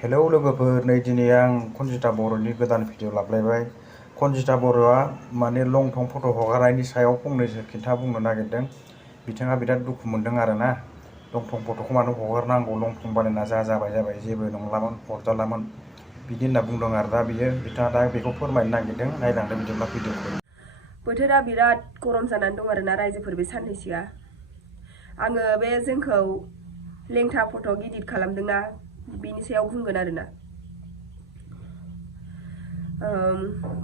Hello लोगोफोर, नै दिनै आं कनजिता बर'नि गोदान भिडिअ लाबोलायबाय। कनजिता बर'आ माने लं थं फट' हगारनायनि सायाव फंनैसो खोथा बुंनो नागिरदों। बिथाङा बिराद दुखु मोनदों आरोना। लं थं फट'खौ मानो हगारनांगौ, लं थं बानायना जाबाय जेबो नंलामोन, हरजालामोन बिदि होनना बुंदों आरो दा बिथाङा दा बेखौ फोरमायनो नागिरदों। नायलांदो बिदिब्ला भिडिअखौ। बोथोरा बिराद गरम जानानै दं आरोना रायजोफोर बे साननैसोआ। आङो बे जोंखौ लेंथा फट' इडिट खालामदोंना बिनि सायाव बुंगोन आरोना।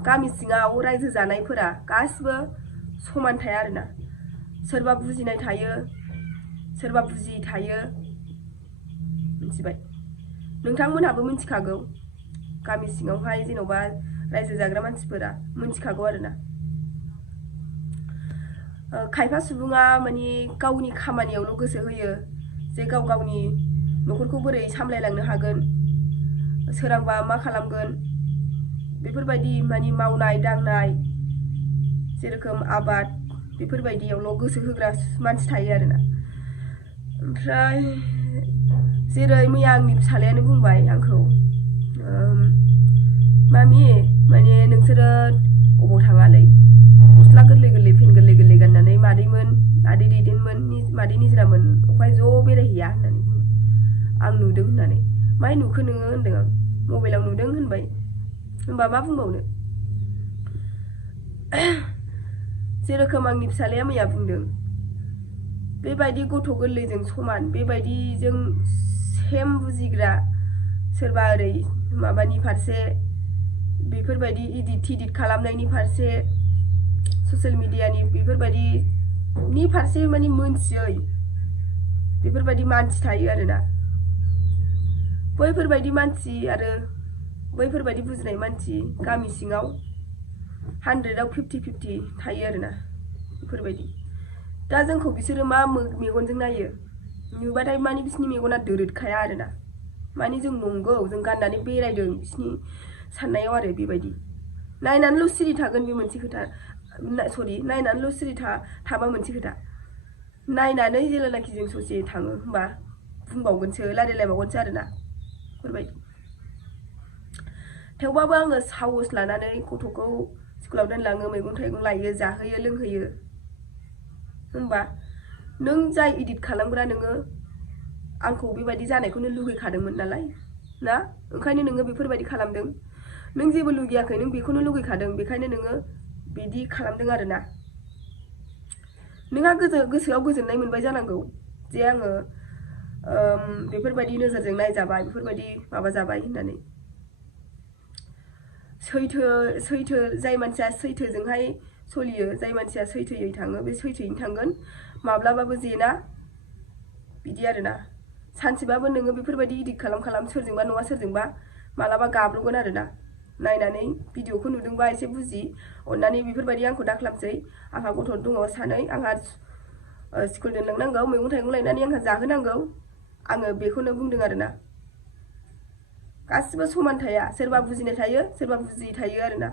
गामि सिङाव रायजो जानायफोरा गासिबो समान थाया आरोना। सोरबा बुजिनाय थायो, सोरबा बुजियै थायो, मिथिबाय? नोंथांमोनहाबो मिथिखागौ। गामि सिङावहाय जेन'बा रायजो जाग्रा मानसिफोरा मिथिखागौ आरोना। खायफा सुबुङा माने गावनि खामानियावल' गोसो होयो, जे गावनि न'खरखौ बोरै सामलायलांनो हागोन, सोरांबा मा खालामगोन, बेफोरबायदि माने मावनाय दांनाय जेरोखोम आबाद बेफोरबायदियावल' गोसो होग्रा मानसि थायो आरोना। ओमफ्राय जेरै मैया आंनि फिसालायानो बुंबाय आंखौ, मामि माने नोंसोरो अबाव थाङालै, गस्ला गोरलै गोरलै फेन गोरलै गोरलै गाननानै मादै दैदेनमोन, मादै निजिरामोन अफाय ज' बेरायहैया होननानै बुंबाय। आं नुदों होननानै। माय नुखो नोङो होनदों आं। मबाइलाव नुदों होनबाय। होनबा मा बुंबावनो। जेरोखोम आंनि फिसालाया मैया बुंदों, बेबायदि गथ' गोरलैजों समान, बेबायदिजों सेम बुजिग्रा सोरबा ओरै माबानि फारसे, बेफोरबायदि इडिट खालामनायनि फारसे, ससियेल मिडियानि बेफोरबायदिनि फारसे माने मोनथियै बेफोरबायदि मानसि थायो आरोना। बैफोरबायदि मानसि आरो बैफोरबायदि बुजिनाय मानसि गामि सिङाव 100आव 50-50 थायो आरोना। बेफोरबायदि दा जोंखौ बिसोरो मा मेगनजों नायो, नुबाथाय माने बिसिनि मेगना दोरोदखाया आरोना। माने जों नंगौ, जों गाननानै बेरायदों, बिसिनि साननायाव आरो बेबायदि नायनानैल' सिरि थागोन बे मोनसे खोथा। नायनानैल' सिरि थाबा मोनसे खोथा, नायनानै जेब्लानाखि जों ससे थाङो होमबा बुंबावगोनसो, रायलायलायबावगोनसो आरोना। बेफोरबायदि थेवबाबो आङो साहस लानानै गथ'खौ स्कुलाव दोनलाङो, मैगं थाइगं लायो, जाहोयो लोंहोयो। होमबा नों जाय इडिट खालामग्रा, नोङो आंखौ बेबायदि जानायखौनो लुगैखादोंमोन नालाय ना, ओंखायनो नोङो बेफोरबायदि खालामदों। नों जेबो लुगैयाखै, नों बेखौनो लुगैखादों, बेखायनो नोङो बिदि खालामदों आरोना। नोंहा गोसोआव गोजोननाय मोनबाय जानांगौ जे आङो बेफोरबायदि नोजोरजों नायजाबाय, बेफोरबायदि माबा जाबाय होननानै। सैथो जाय मानसिया सैथोजोंहाय सोलियो, जाय मानसिया सैथोयै थाङो, बे सैथोयैनो थांगोन, माब्लाबाबो जेना बिदि आरोना। सानसेबाबो नोङो बेफोरबायदि इडिट खालाम सोरजोंबा नङा सोरजोंबा मालाबा गाब्र'गोन आरोना। नायनानै भिडिअखौ नुदोंबा एसे बुजि, अननानै बेफोरबायदि आंखौ दा खालामसै। आंहा गथ' दङ 2, आंहा स्कुल दोनलांनांगौ, मैगं थाइगं लायनानै आंहा जाहोनांगौ। आङो बेखौनो बुंदों आरोना। गासिबो समान थाया, सोरबा बुजिनाय थायो, सोरबा बुजियै थायो आरोना।